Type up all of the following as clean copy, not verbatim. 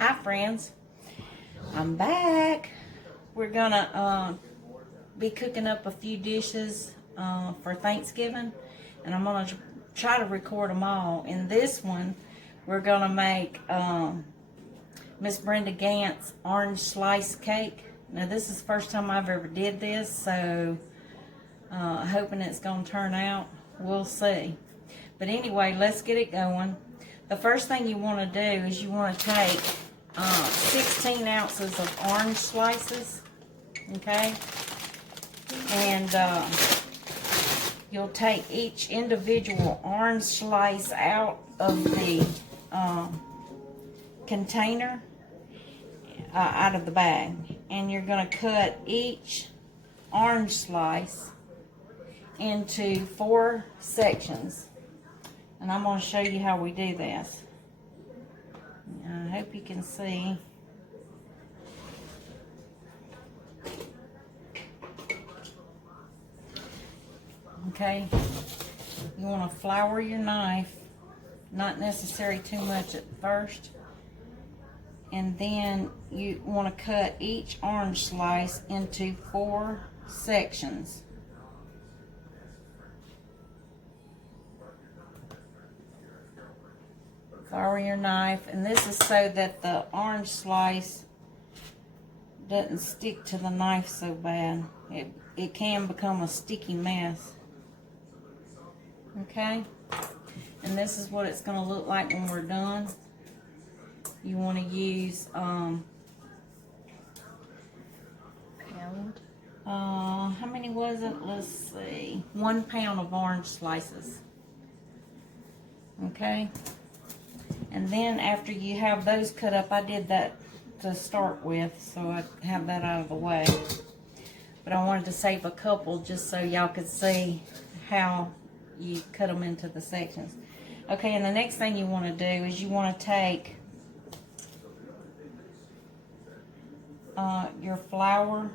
Hi friends, I'm back. We're gonna be cooking up a few dishes for Thanksgiving, and I'm gonna try to record them all. In this one, we're gonna make Miss Brenda Gant's orange slice cake. Now this is the first time I've ever did this, so hoping it's gonna turn out. We'll see. But anyway, let's get it going. The first thing you want to do is you want to take 16 ounces of orange slices, okay? And you'll take each individual orange slice out of the container, out of the bag. And you're going to cut each orange slice into 4 sections. And I'm going to show you how we do this. I hope you can see. Okay, you want to flour your knife, not necessary too much at first. And then you want to cut each orange slice into 4 sections. Flour your knife, and this is so that the orange slice doesn't stick to the knife so bad. It can become a sticky mess. Okay? And this is what it's going to look like when we're done. You want to use how many was it? Let's see. 1 pound of orange slices. Okay? And then after you have those cut up, I did that to start with, so I have that out of the way. But I wanted to save a couple just so y'all could see how you cut them into the sections. Okay, and the next thing you want to do is you want to take your flour,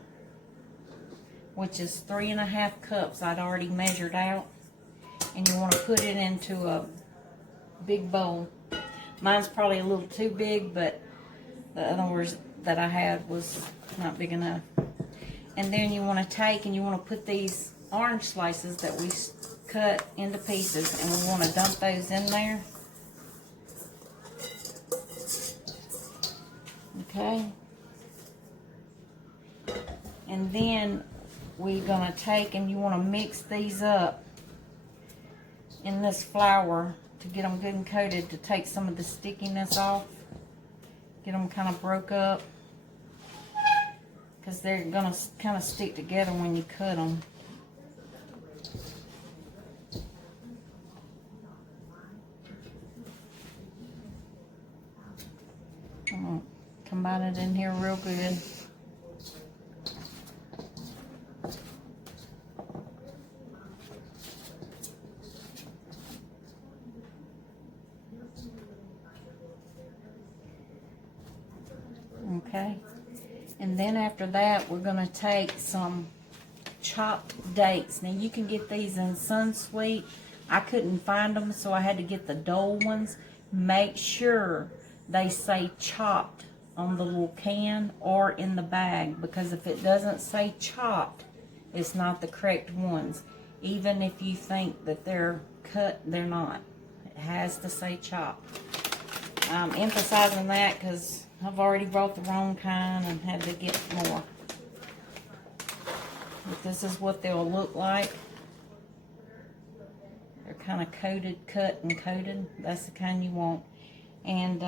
which is 3½ cups I'd already measured out, and you want to put it into a big bowl. Mine's probably a little too big, but the other ones that I had was not big enough. And then you want to take and you want to put these orange slices that we cut into pieces, and we want to dump those in there. Okay. And then we're going to take and you want to mix these up in this flour to get them good and coated, to take some of the stickiness off, get them kind of broke up, because they're going to kind of stick together when you cut them. I'm going to combine it in here real good. Okay, and then after that we're going to take some chopped dates. Now you can get these in Sunsweet. I couldn't find them, so I had to get the Dole ones. Make sure they say chopped on the little can or in the bag, because if it doesn't say chopped, it's not the correct ones. Even if you think that they're cut, they're not. It has to say chopped. I'm emphasizing that because I've already bought the wrong kind and had to get more. But this is what they'll look like. They're kind of coated, cut and coated. That's the kind you want. And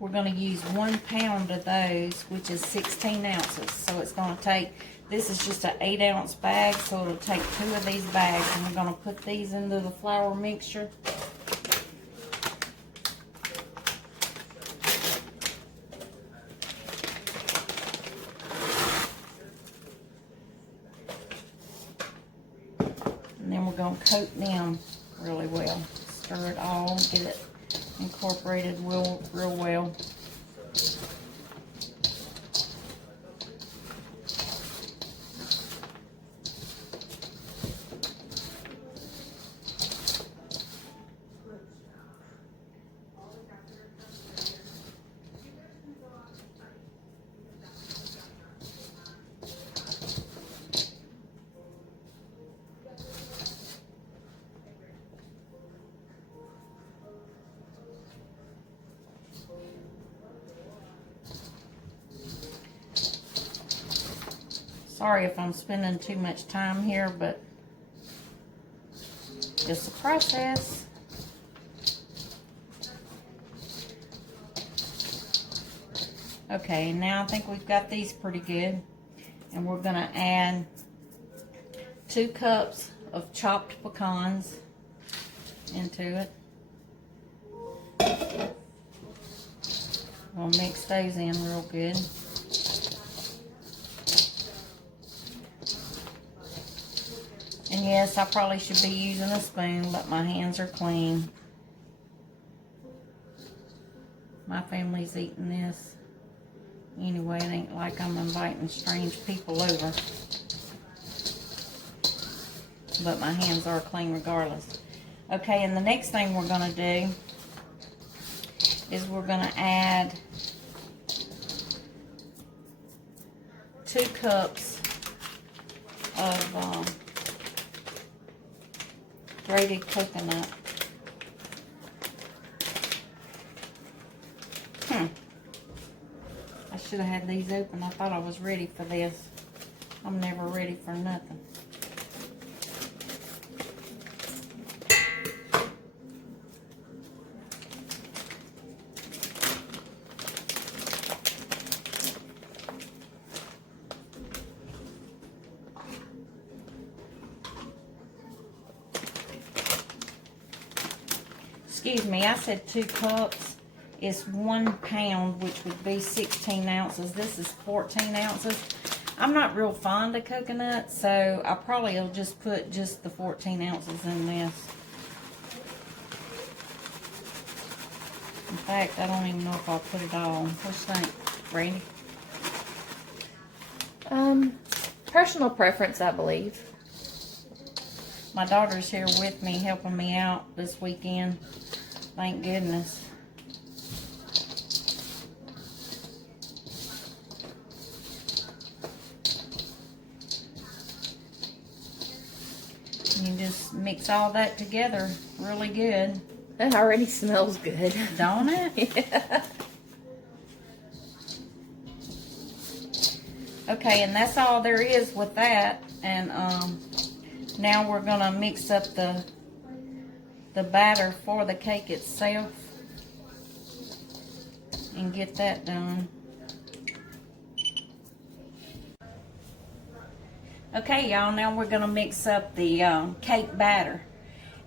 we're going to use 1 pound of those, which is 16 ounces. So it's going to take, this is just an 8-ounce bag, so it'll take 2 of these bags. And we're going to put these into the flour mixture. And then we're going to coat them really well. Stir it all, get it incorporated real well. Sorry if I'm spending too much time here, but it's a process. Okay, now I think we've got these pretty good. And we're gonna add 2 cups of chopped pecans into it. We'll mix those in real good. And yes, I probably should be using a spoon, but my hands are clean. My family's eating this. Anyway, it ain't like I'm inviting strange people over. But my hands are clean regardless. Okay, and the next thing we're gonna do is we're gonna add 2 cups of grated coconut. I should have had these open. I thought I was ready for this. I'm never ready for nothing. Excuse me, I said 2 cups. It's 1 pound, which would be 16 ounces. This is 14 ounces. I'm not real fond of coconut, so I probably will just put just the 14 ounces in this. In fact, I don't even know if I'll put it all. What do you think, Brandy? Personal preference, I believe. My daughter's here with me, helping me out this weekend. Thank goodness. You just mix all that together really good. It already smells good. Don't it? Yeah. Okay, and that's all there is with that. And now we're gonna mix up the batter for the cake itself and get that done. Okay, y'all, now we're gonna mix up the cake batter.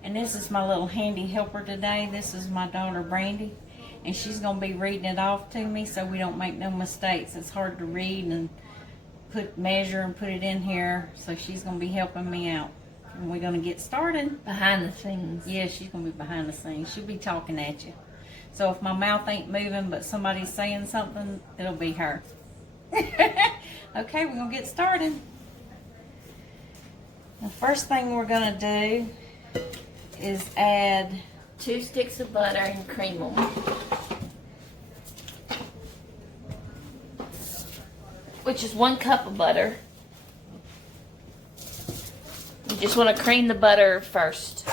And this is my little handy helper today. This is my daughter Brandy, and she's gonna be reading it off to me so we don't make no mistakes. It's hard to read and measure and put it in here, so she's gonna be helping me out. And we're gonna get started. Behind the scenes. Yeah, she's gonna be behind the scenes. She'll be talking at you. So if my mouth ain't moving but somebody's saying something, it'll be her. Okay, we're gonna get started. The first thing we're gonna do is add 2 sticks of butter and cream them. Which is 1 cup of butter. You just want to cream the butter first.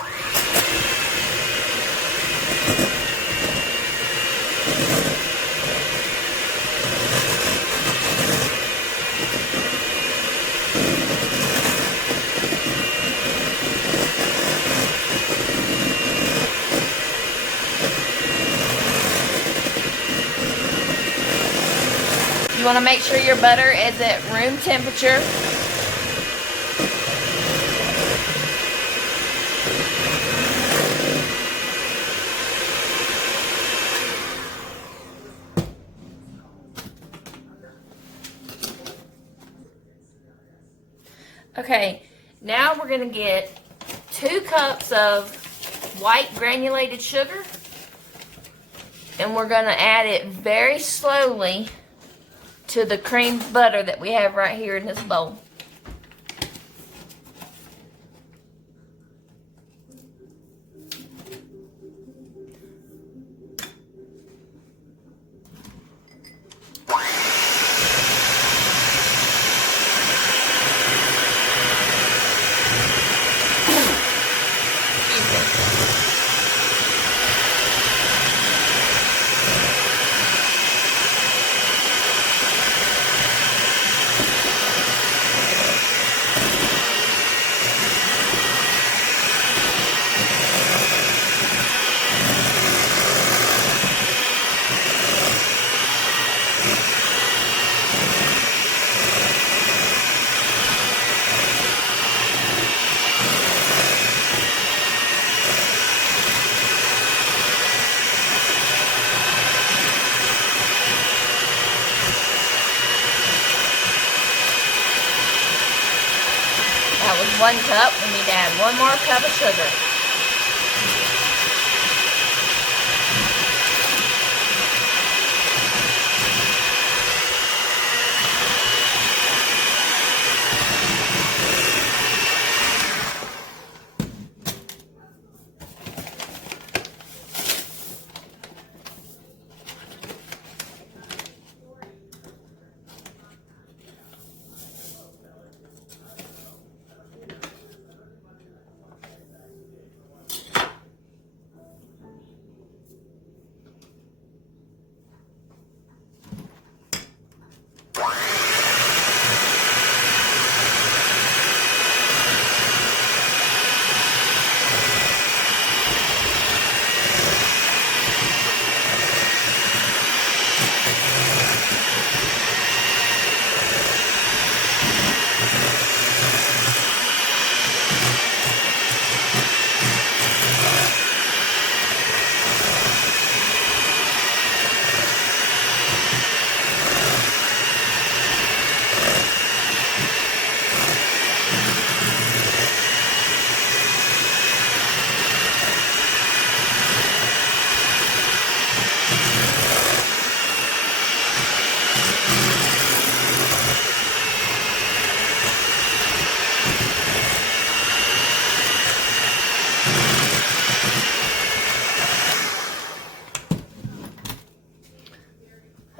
You want to make sure your butter is at room temperature. Okay, now we're going to get 2 cups of white granulated sugar, and we're going to add it very slowly to the creamed butter that we have right here in this bowl. 1 cup. We need to add 1 more cup of sugar.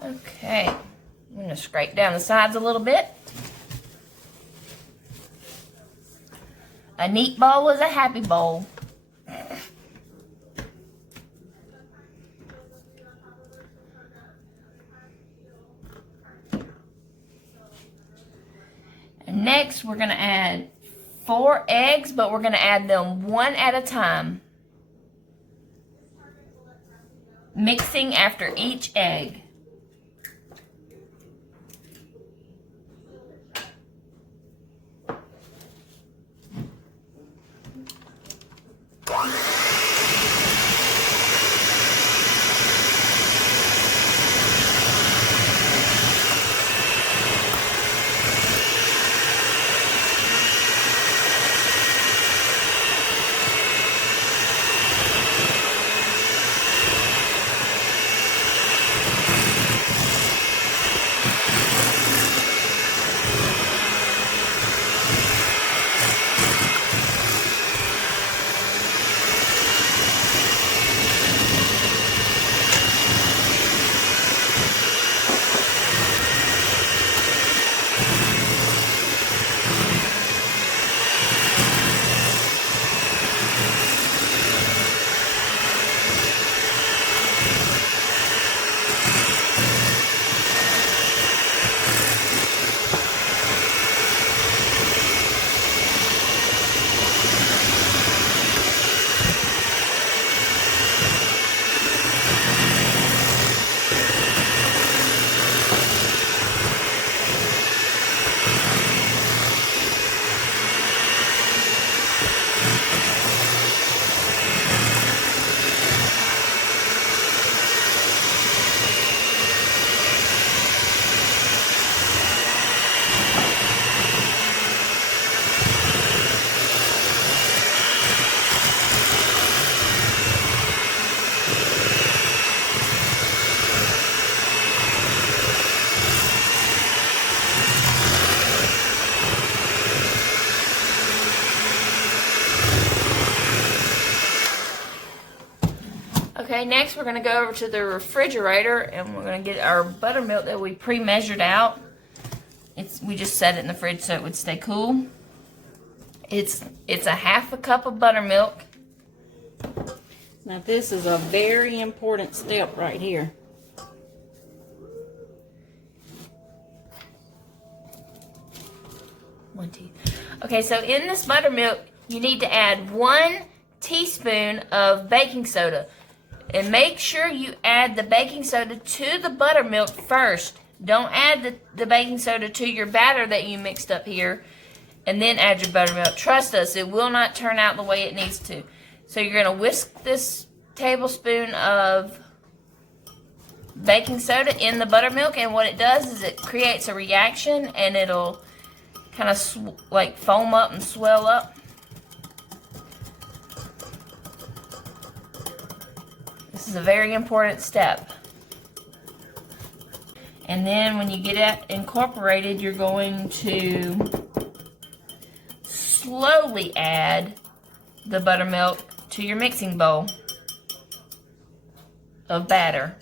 Okay, I'm going to scrape down the sides a little bit. A neat bowl is a happy bowl. And next we're going to add 4 eggs, but we're going to add them 1 at a time, mixing after each egg. Okay, next we're going to go over to the refrigerator and we're going to get our buttermilk that we pre-measured out. We just set it in the fridge so it would stay cool. It's a 1/2 cup of buttermilk. Now this is a very important step right here. Okay, so in this buttermilk, you need to add 1 teaspoon of baking soda. And make sure you add the baking soda to the buttermilk first. Don't add the baking soda to your batter that you mixed up here and then add your buttermilk. Trust us, it will not turn out the way it needs to. So you're going to whisk this tablespoon of baking soda in the buttermilk, and what it does is it creates a reaction and it'll kind of like foam up and swell up. This is a very important step. And then when you get it incorporated, you're going to slowly add the buttermilk to your mixing bowl of batter.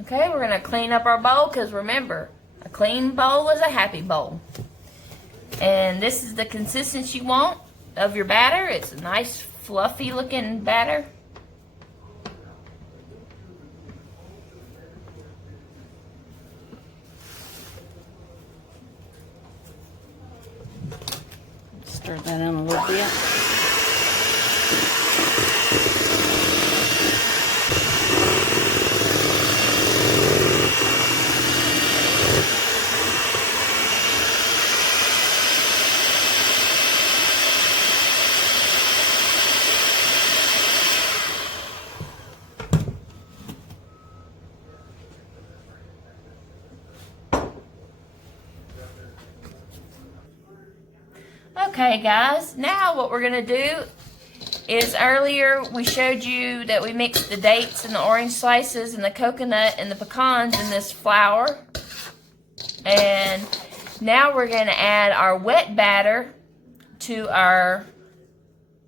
Okay, we're gonna clean up our bowl because remember, a clean bowl is a happy bowl. And this is the consistency you want of your batter. It's a nice fluffy looking batter. Stir that in a little bit. Okay guys, now what we're going to do is earlier we showed you that we mixed the dates and the orange slices and the coconut and the pecans in this flour. And now we're going to add our wet batter to our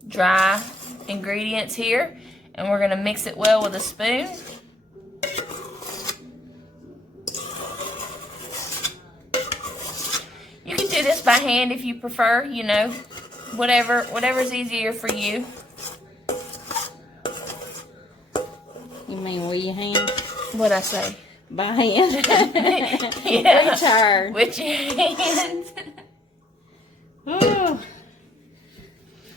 dry ingredients here. And we're going to mix it well with a spoon. You can do this by hand if you prefer, you know, whatever's easier for you. You mean with your hand? What'd I say? By hand? Yeah. Which are? With your hands. Oh.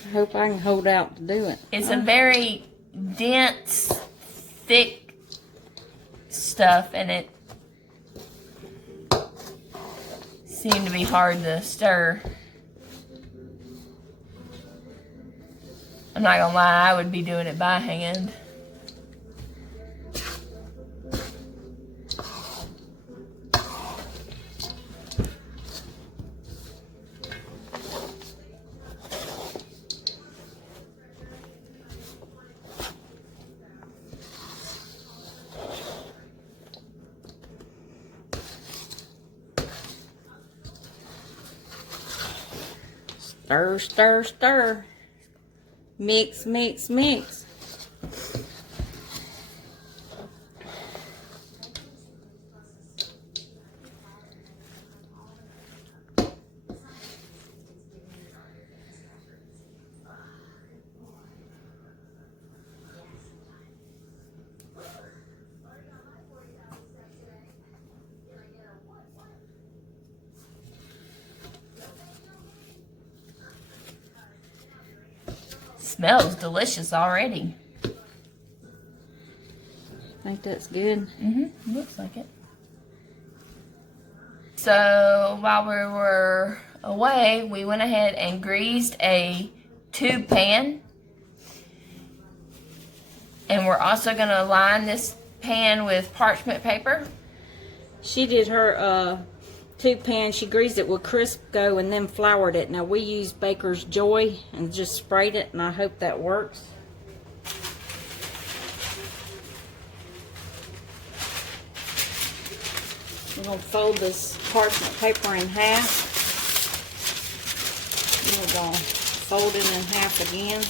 I hope I can hold out to do it. It's a very dense, thick stuff, and it seemed to be hard to stir. I'm not gonna lie, I would be doing it by hand. Stir, stir, stir. Mix, mix, mix. smells delicious already. Think that's good? Looks like it. So while we were away, we went ahead and greased a tube pan. And we're also going to line this pan with parchment paper. She did her tube pan. She greased it with Crisco and then floured it. Now we used Baker's Joy and just sprayed it, and I hope that works. We're going to fold this parchment paper in half. And we're going to fold it in half again.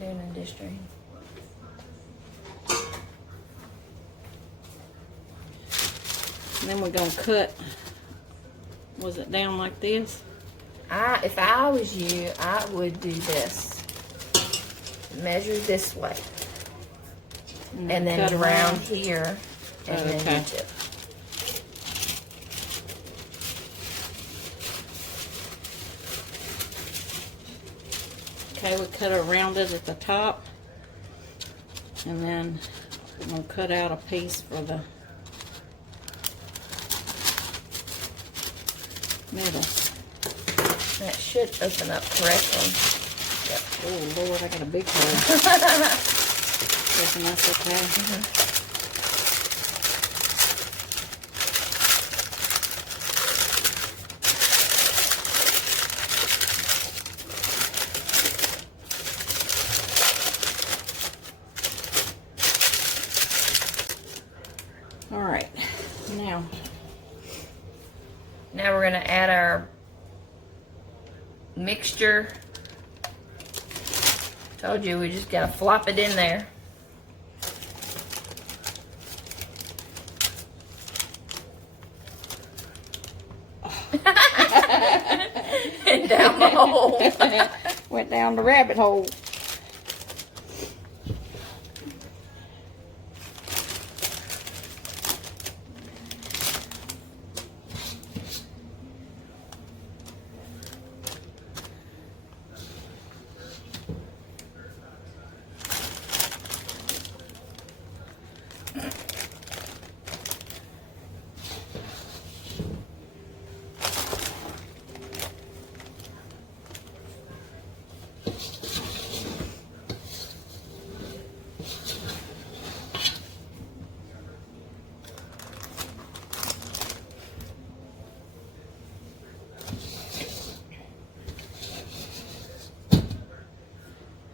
Doing a dish drain. And then we're going to cut, was it down like this? If I was you, I would do this. Measure this way. And then cut around here. And then okay. you tip. Okay, we cut around it at the top. And then we're going to cut out a piece for the middle. That should open up correctly. Yep. Oh Lord, I got a big hole. Isn't that okay? All right, now we're going to add our mixture. Told you we just got to flop it in there. And down the hole. went down the rabbit hole.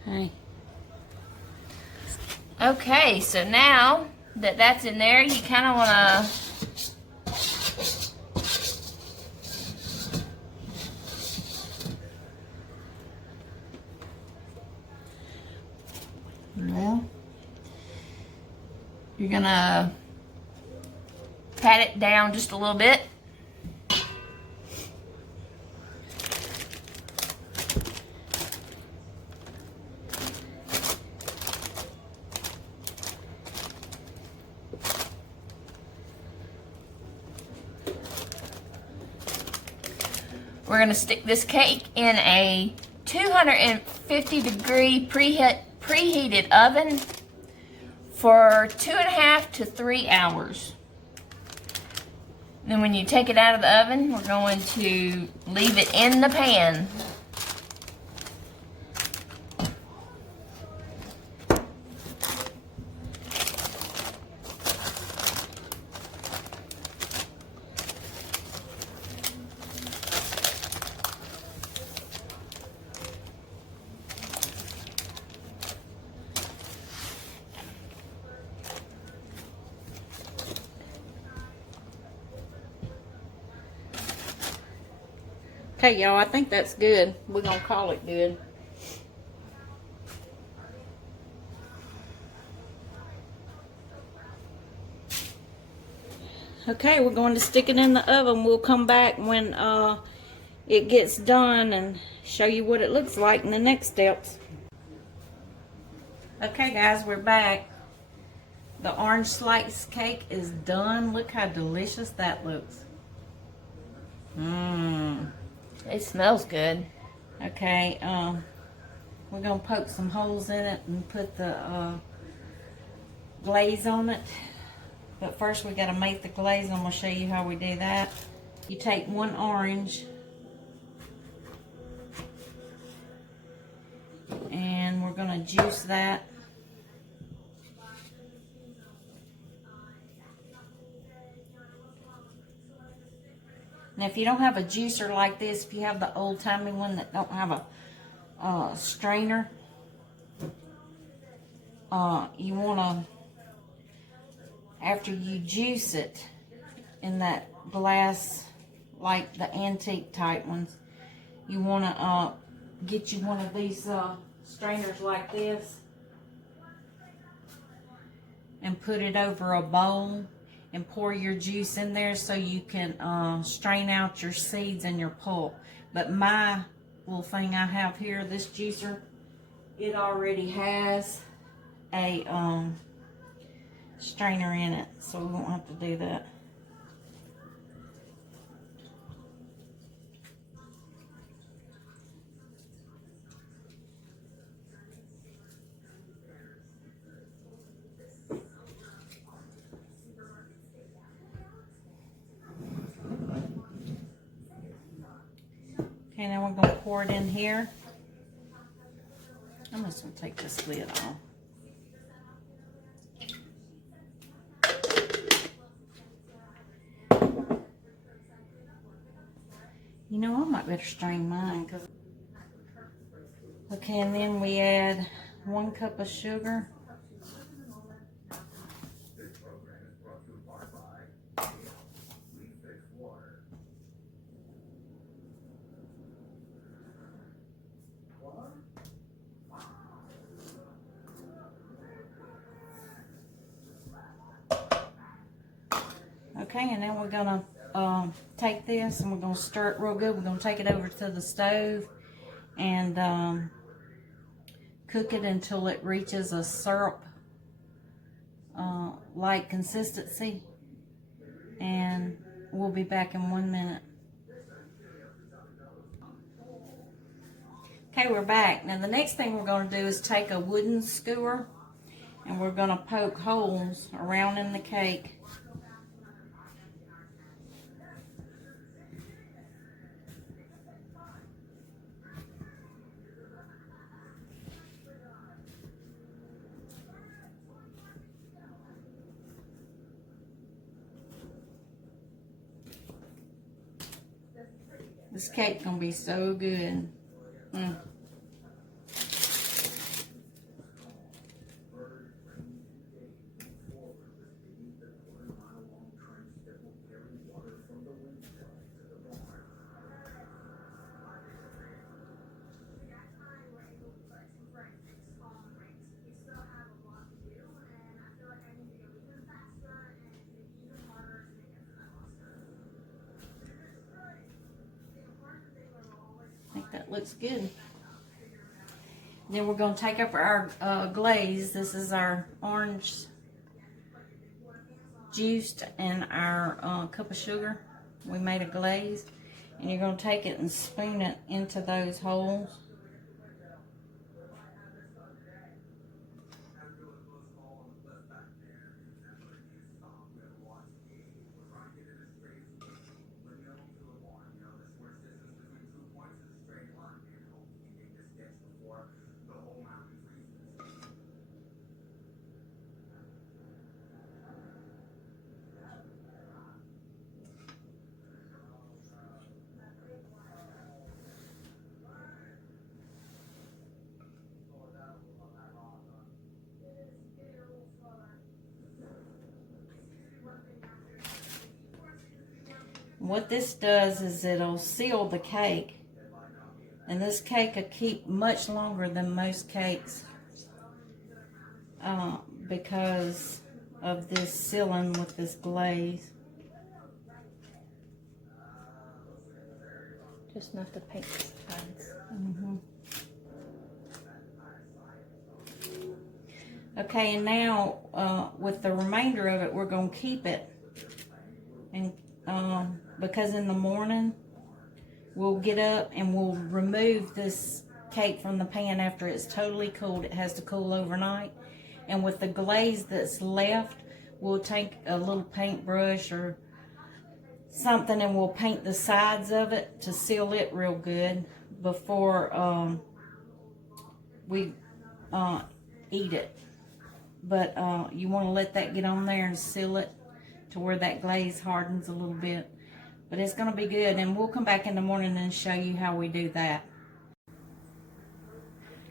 Hey. Okay, so now that that's in there, you kind of want to you're gonna pat it down just a little bit. We're going to stick this cake in a 250 degree preheated oven for 2.5 to 3 hours. Then when you take it out of the oven, we're going to leave it in the pan. Okay, y'all, I think that's good. We're going to call it good. Okay, we're going to stick it in the oven. We'll come back when it gets done and show you what it looks like in the next steps. Okay guys, we're back. The orange slice cake is done. Look how delicious that looks. Mmm. It smells good. Okay, we're gonna poke some holes in it and put the glaze on it. But first we gotta make the glaze, and I'm gonna show you how we do that. You take one orange and we're gonna juice that. Now if you don't have a juicer like this, if you have the old-timey one that don't have a strainer, you wanna, after you juice it in that glass, like the antique type ones, you wanna get you one of these strainers like this and put it over a bowl and pour your juice in there so you can strain out your seeds and your pulp. But my little thing I have here, this juicer, it already has a strainer in it, so we won't have to do that. Okay, now we're going to pour it in here. I'm just going to take this lid off. You know, I might better strain mine. Okay, and then we add 1 cup of sugar. Okay, and then we're gonna take this and we're gonna stir it real good. We're gonna take it over to the stove and cook it until it reaches a syrup like consistency, and we'll be back in 1 minute. Okay, we're back. Now the next thing we're going to do is take a wooden skewer and we're going to poke holes around in the cake. This cake's gonna be so good. I think that looks good. Then we're going to take up our glaze. This is our orange juiced and our cup of sugar. We made a glaze. And you're going to take it and spoon it into those holes. What this does is it'll seal the cake, and this cake will keep much longer than most cakes because of this sealing with this glaze. Just not the pink sides. Okay, and now with the remainder of it, we're going to keep it. And because in the morning, we'll get up and we'll remove this cake from the pan after it's totally cooled. It has to cool overnight. And with the glaze that's left, we'll take a little paintbrush or something and we'll paint the sides of it to seal it real good before we eat it. But you want to let that get on there and seal it to where that glaze hardens a little bit. But it's going to be good, and we'll come back in the morning and show you how we do that.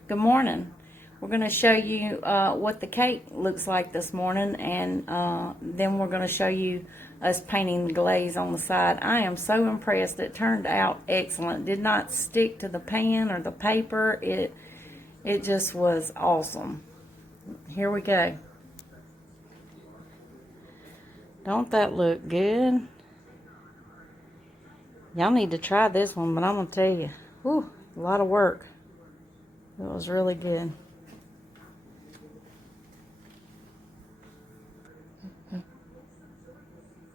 Good morning. We're going to show you what the cake looks like this morning, and then we're going to show you us painting the glaze on the side. I am so impressed. It turned out excellent. Did not stick to the pan or the paper. It just was awesome. Here we go. Don't that look good? Y'all need to try this one, but I'm going to tell you, whew, a lot of work. It was really good.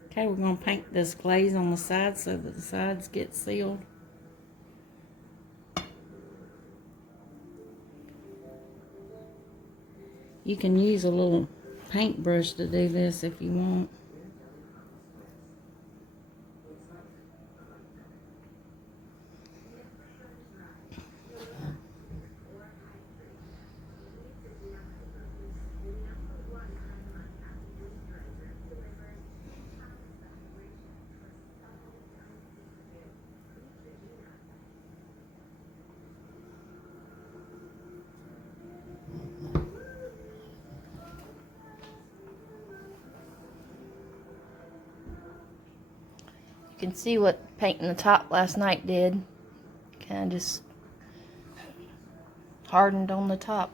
Okay, we're going to paint this glaze on the sides so that the sides get sealed. You can use a little paintbrush to do this if you want. You can see what painting the top last night did. Kind of just hardened on the top.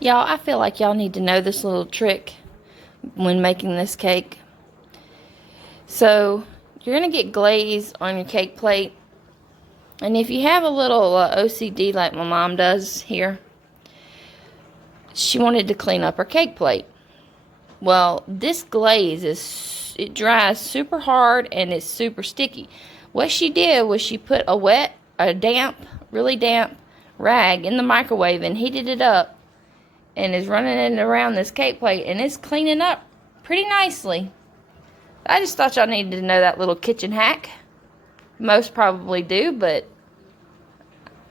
Y'all, I feel like y'all need to know this little trick when making this cake. So, you're going to get glaze on your cake plate. And if you have a little OCD like my mom does here, she wanted to clean up her cake plate. Well, this glaze it dries super hard and it's super sticky. What she did was she put really damp rag in the microwave and heated it up and is running it around this cake plate and it's cleaning up pretty nicely. I just thought y'all needed to know that little kitchen hack. Most probably do, but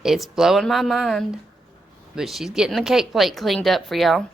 it's blowing my mind. But she's getting the cake plate cleaned up for y'all.